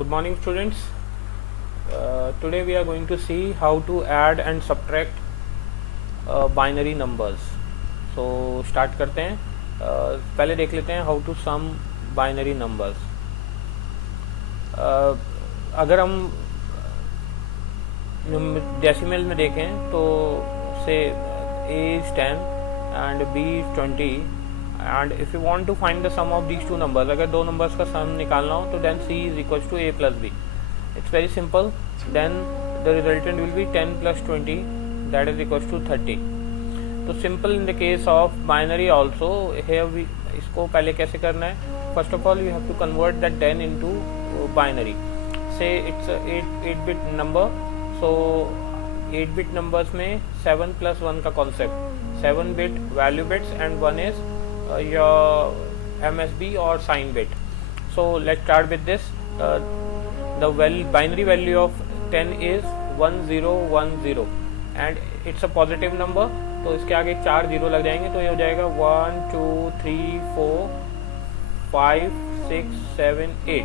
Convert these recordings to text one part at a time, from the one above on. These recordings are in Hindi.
Good morning, students. Today we are going to see how to add and subtract binary numbers. So start करते हैं. पहले देख लेते हैं how to sum binary numbers. अगर हम डेसिमल में देखें तो से A is 10 and B is 20 and if you want to find the sum of these two numbers, अगर दो numbers का sum निकालना हो तो then C is equals to A plus B. It's very simple. Then the resultant will be 10 plus 20, that is equals to 30. तो simple in the case of binary also. Here we इसको पहले कैसे करना है? First of all you have to convert that 10 into binary. Say it's a 8-bit number. So 8-bit numbers में 7 plus 1 का concept. 7 bit value bits and 1 is your MSB or sign bit. So let's start with this. The binary value of 10 is 1010 and it's a positive number. तो इसके आगे 4 जीरो लग जाएंगे तो ये हो जाएगा 1 2 3 4 5 6 7 8.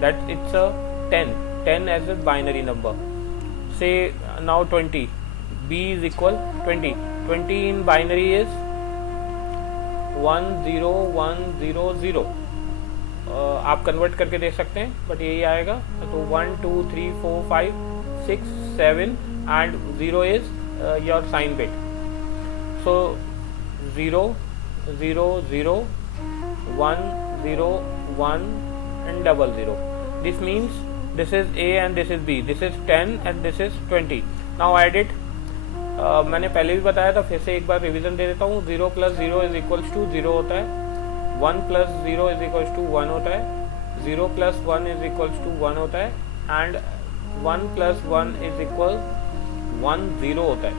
That it's a 10 as a binary number. Say now 20. B is equal 20. 20 in binary is 10100. आप कन्वर्ट करके देख सकते हैं बट यही आएगा. तो 1 2 3 4 5 6 7 and 0 is your sign bit. So 0 0 0 1 0 1 and 00. This means this is A and this is B. This is 10 and this is 20. Now add it. मैंने पहले भी बताया था, फिर से एक बार रिवीजन दे देता हूँ. 0 plus 0 is equals to 0 होता है. 1 plus 0 is equals to 1 होता है. 0 plus 1 is equals to 1 होता है. and 1 plus 1 is equals 1 0 होता है.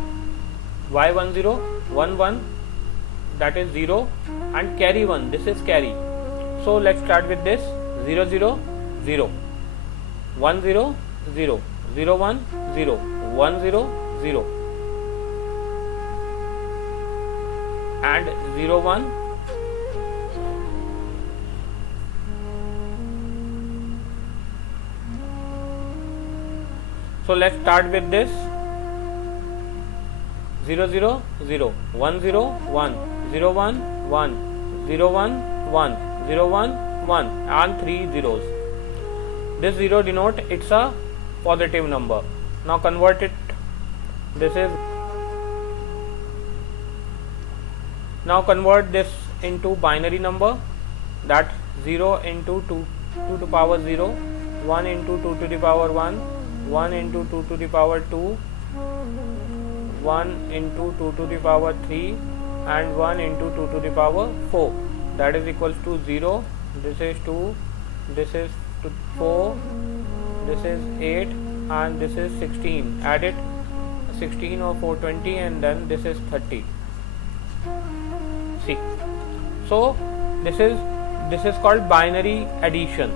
Why 1 0? 1 1 that is 0 and carry 1. This is carry. So let's start with this. 0 0 0 1 0 0 0 1 0 1 0 0 and 0 1 so let's start with this. 0 0 0 1 0 1 0 1 1 0 1 1 0 1 1 and 3 zeros. This 0 denote it's a positive number. Now convert it. This is now convert this into binary number. That 0 into 2 to the power 0, 1 into 2 to the power 1, 1 into 2 to the power 2, 1 into 2 to the power 3 and 1 into 2 to the power 4. That is equals to 0. This is 2, this is 4, this is 8 and this is 16. Add it. 16 or 420 and then this is 30. See, so this is called binary addition.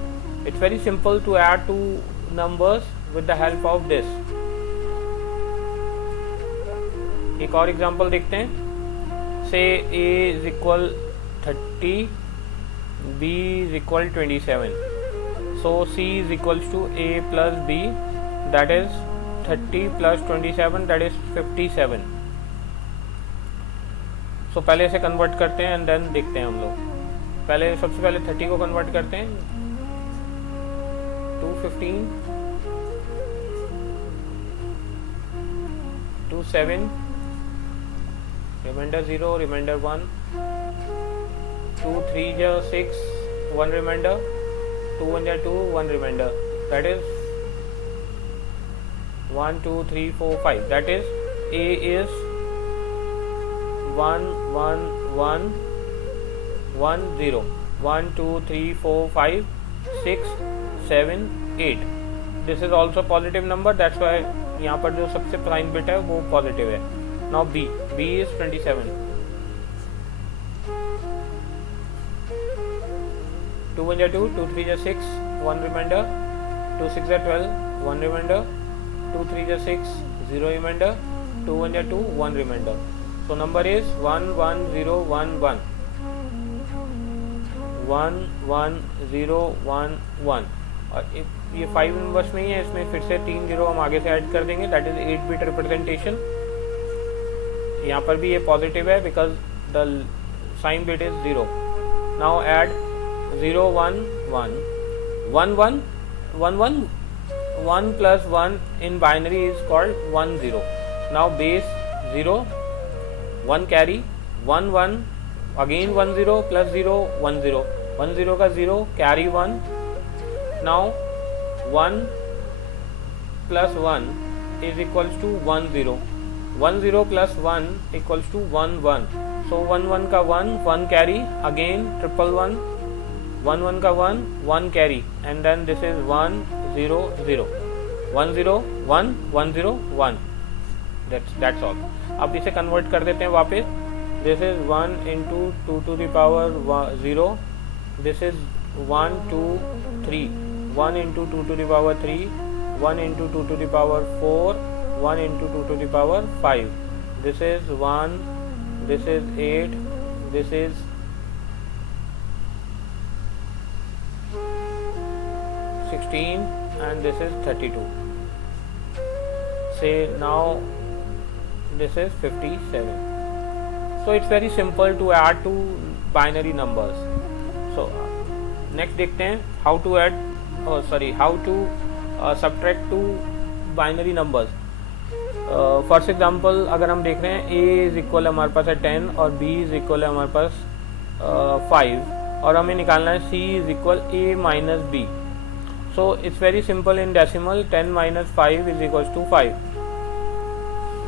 It's very simple to add two numbers with the help of this. एक और एग्जांपल देखते हैं. Say A is equal 30, B is equal 27. So C is equals to A plus B, that is 30 plus 27, that is 57. So पहले इसे कन्वर्ट करते हैं एंड देन देखते हैं हम लोग. पहले सबसे पहले 30 को कन्वर्ट करते हैं. 215 2 7 reminder 0 reminder 1 2 3 6 1 reminder 2 1 2 1 reminder. That is 1 2 3 4 5. That is A is 1 1 1 1 0 1 2 3 4 5 6 7 8. This is also positive number. That's why यहाँ पर जो सबसे प्राइम बिट है वो पॉजिटिव है. Now B is 27. 2 1 2 2 3 6 1 remainder. 2 6 12 1 remainder. 2 3 6 0 remainder. 2 1 2 1 remainder. So number is 1 1 0 1 1 1 1 0 1 1. और ये 5 इनवर्स में ही है, इसमें फिर से 3 जीरो हम आगे से ऐड कर देंगे, दैट इज 8 बिट रिप्रेजेंटेशन। यहाँ पर भी ये पॉजिटिव है because the sign bit is 0। Now add 0 1 1 1 1 1 1 1 plus 1 in binary is called 1 0. Now base 0 1 carry 1 1 again 1 0 plus 0 1 0 1 0 का 0 carry 1. Now 1 plus 1 is equals to 1 0. 1 0 plus 1 equals to 1 1. So 1 1 का 1 1 carry again triple 1 1 1 का 1 1 carry and then this is 1 0 0 1 0 1 1 0 1. That's all. अब इसे कन्वर्ट कर देते हैं वापस. This is 1 into 2 to the power 0. This is 1 2 3 1 into 2 to the power 3 1 into 2 to the power 4 1 into 2 to the power 5. This is 1, this is 8, this is 16 and this is 32. Say now this is 57. So it's very simple to add two binary numbers. So next देखते हैं how to add how to subtract two binary numbers. For example अगर हम देख रहे हैं a इज इक्वल हमारे पास है 10 और b इज इक्वल है हमारे पास 5 और हमें निकालना है c is equal a minus b. So it's very simple in decimal 10 minus 5 is equal to 5.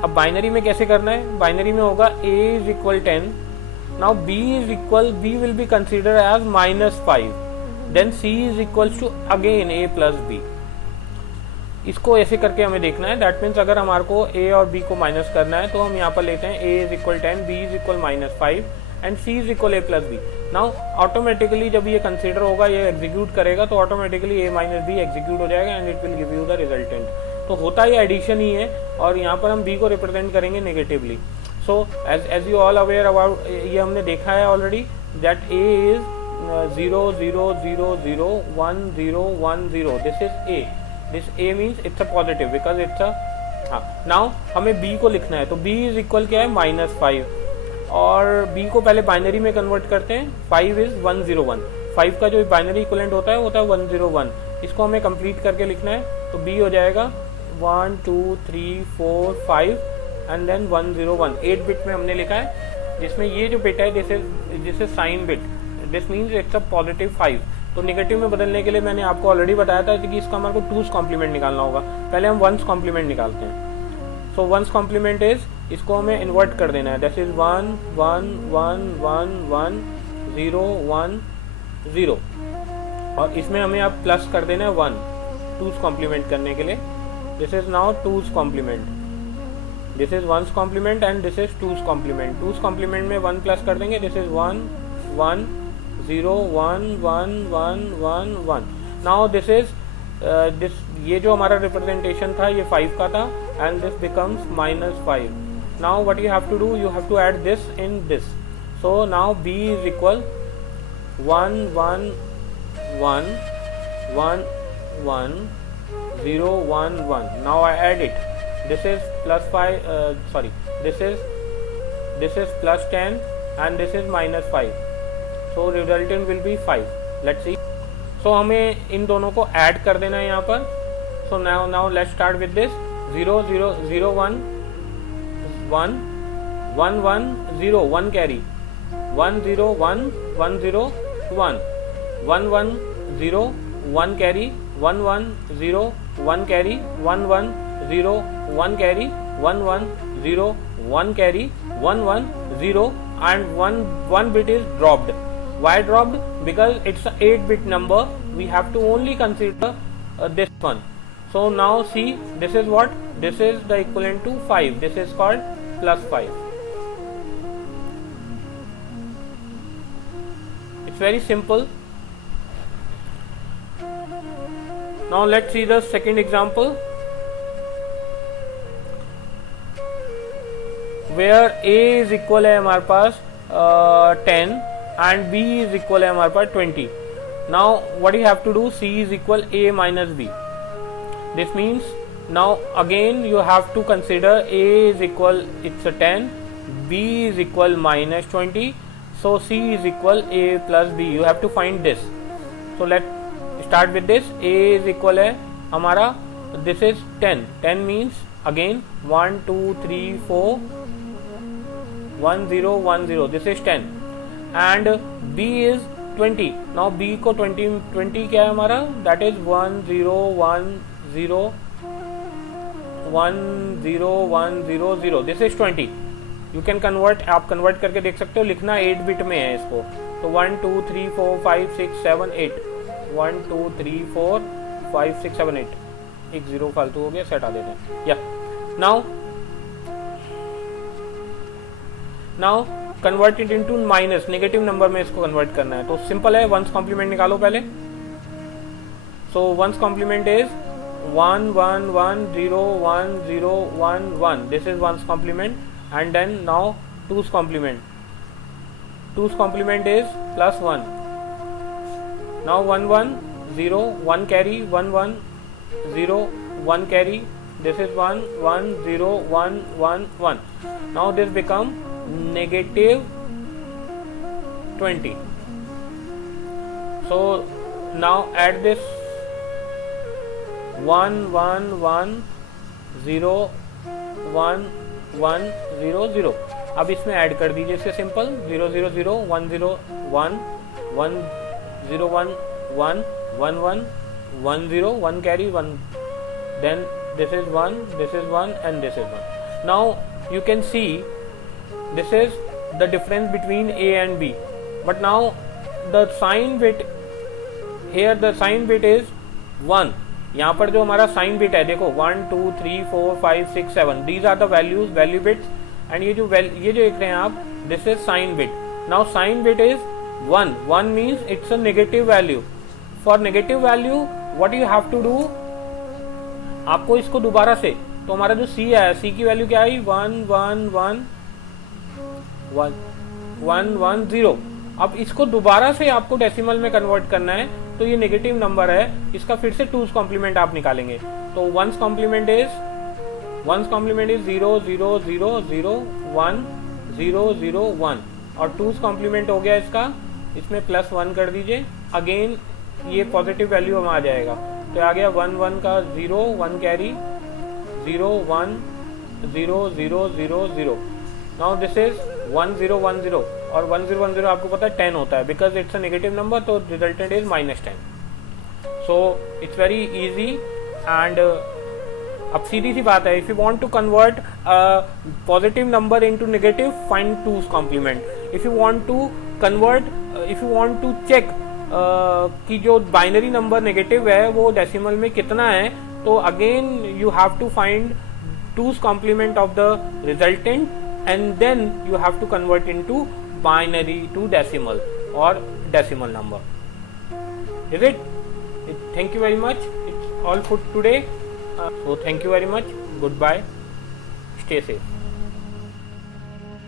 अब बाइनरी में कैसे करना है? बाइनरी में होगा a is equal 10. Now b is equal b will be consider as minus 5. Then c is equal to again a plus b. इसको ऐसे करके हमें देखना है. दैट मीन्स अगर हमारे को a और b को माइनस करना है तो हम यहाँ पर लेते हैं a is equal 10, b is equal minus 5 and c is equal a plus b. Now automatically जब ये कंसीडर होगा, ये एग्जीक्यूट करेगा तो automatically a minus b execute हो जाएगा and it will give you the resultant. तो होता ये एडिशन ही है और यहाँ पर हम b को रिप्रेजेंट करेंगे negatively. So as you all aware about, ये हमने देखा है already that a is 0 0 0 0 1 0 1 0. This is a. This a means it's a positive because it's a now हमें b को लिखना है तो b इज इक्वल क्या है माइनस 5 और b को पहले बाइनरी में कन्वर्ट करते हैं. 5 इज 101. 5 का जो बाइनरी इक्विवेलेंट होता है 101. इसको हमें कंप्लीट करके लिखना है तो b हो जाएगा 1 2 3 4 5 एंड देन 101. 8 बिट में हमने लिखा है जिसमें ये जो बिट है this is sine bit. This means it's a positive 5. तो नेगेटिव में बदलने के लिए मैंने आपको ऑलरेडी बताया था कि इसका हमारे को टूज कॉम्प्लीमेंट निकालना होगा. पहले हम वंस कॉम्प्लीमेंट निकालते हैं. सो वंस कॉम्प्लीमेंट इज, इसको हमें इन्वर्ट कर देना है. दैट इज 1 1 1 1 1 0 1 0 और इसमें हमें अब प्लस कर देना है 1 टूज कॉम्प्लीमेंट करने के लिए. This is now two's complement. This is one's complement and this is two's complement. Two's complement में 1 प्लस कर देंगे. This is 1 1 0 1 1 1 1 1. Now this is this, ये जो हमारा रिप्रेजेंटेशन था ये 5 का था and this becomes minus 5. Now what you have to do, you have to add this in this. So now b is equal 1 1 1 1 1 0 1 1. Now I add it. This is plus 5 this is plus 10 and this is minus 5. So resultant will be 5. Let's see. So हमें इन दोनों को ऐड कर देना है यहाँ पर. So now let's start with this. 0 0 0 1 1 1 1 0 1 carry 1 0 1 1 0 1 1 1 0 1 carry 1 1 0 1 carry 1 1 0 1 carry 1 1 0 1 carry 1 1 0 and one bit is dropped. Why dropped? Because it's a 8-bit number. We have to only consider this one. So now see, this is what? This is the equivalent to 5. This is called plus 5. It's very simple. Now let's see the second example, where a is equal है हमारे पास 10 and b is equal है हमारे पास 20. Now what you have to do, c is equal a minus b. This means now again you have to consider a is equal, it's a 10, b is equal minus 20, so c is equal a plus b. You have to find this. So let's start with this. A is equal है हमारा, this is 10. 10 means again 1 2 3 4 1 0 1 0, this is 10, and b is 20. Now b को 20 क्या है हमारा, that is 1 0 1 0 1 0 1 0 0, this is 20. You can convert, आप convert करके देख सकते हो, लिखना 8 बिट में है इसको, तो 1 2 3 4 5 6 7 8, 1 2 3 4 5 6 7 8, एक जीरो फालतू हो गया, सेट आ देते हैं. या now convert it into minus, negative number में इसको कन्वर्ट करना है. तो सिंपल है, वंस कॉम्प्लीमेंट निकालो पहले. So one's complement is 1 1 1 0 1 0 1 1, this is one's complement. And then now two's complement. Two's complement is plus 1. Now 1 1 0 1 carry 1 1 0 1 carry, this is 1 1 0 1 1 1. Now this become negative 20. So now add this 1 1 1 0 1 1 0 0. अब इसमें ऐड कर दीजिए इसे simple, 0 0 0 1 0 1 1 0 1 1 1 1 1 0 1 carry 1, then this is 1, this is 1, and this is 1. Now you can see this is the difference between a and b, but now the sign bit here, the sign bit is 1. यहाँ पर जो हमारा साइन बिट है देखो 1 2 3 4 5 6 7, these are the values, value bits, and ये जो देख रहे हैं आप, this is sign bit. Now sign bit is 1. 1 means it's a negative value. For negative value what you have to do, आपको इसको दोबारा से, तो हमारा जो c है, c की वैल्यू क्या आई, 1 1 1 1 1 0. अब इसको दोबारा से आपको डेसिमल में कन्वर्ट करना है, तो ये नेगेटिव नंबर है, इसका फिर से टूस कॉम्प्लीमेंट आप निकालेंगे. तो वंस कॉम्प्लीमेंट इज 0 0 0 0 1 0 0 1, और टूस कॉम्प्लीमेंट हो गया इसका, इसमें प्लस 1 कर दीजिए. अगेन ये पॉजिटिव वैल्यू हम आ जाएगा, तो आ गया 1 1 का 0 1 कैरी 0 1 0 0 0 0. नाउ दिस इज 1 0 1 0, और 1 0 1 0 आपको पता है 10 होता है, because it's a negative number, तो resultant is -10. So it's very easy. And अब सीधी सी बात है, if you want to convert positive number into negative, find two's complement. If you want to convert, if you want to check कि जो बाइनरी नंबर नेगेटिव है वो डेसिमल में कितना है, तो again you have to find two's complement of the resultant, and then you have to convert into binary to decimal और decimal number. Is it? Thank you very much. It's all for today. So thank you very much. Goodbye. Stay safe.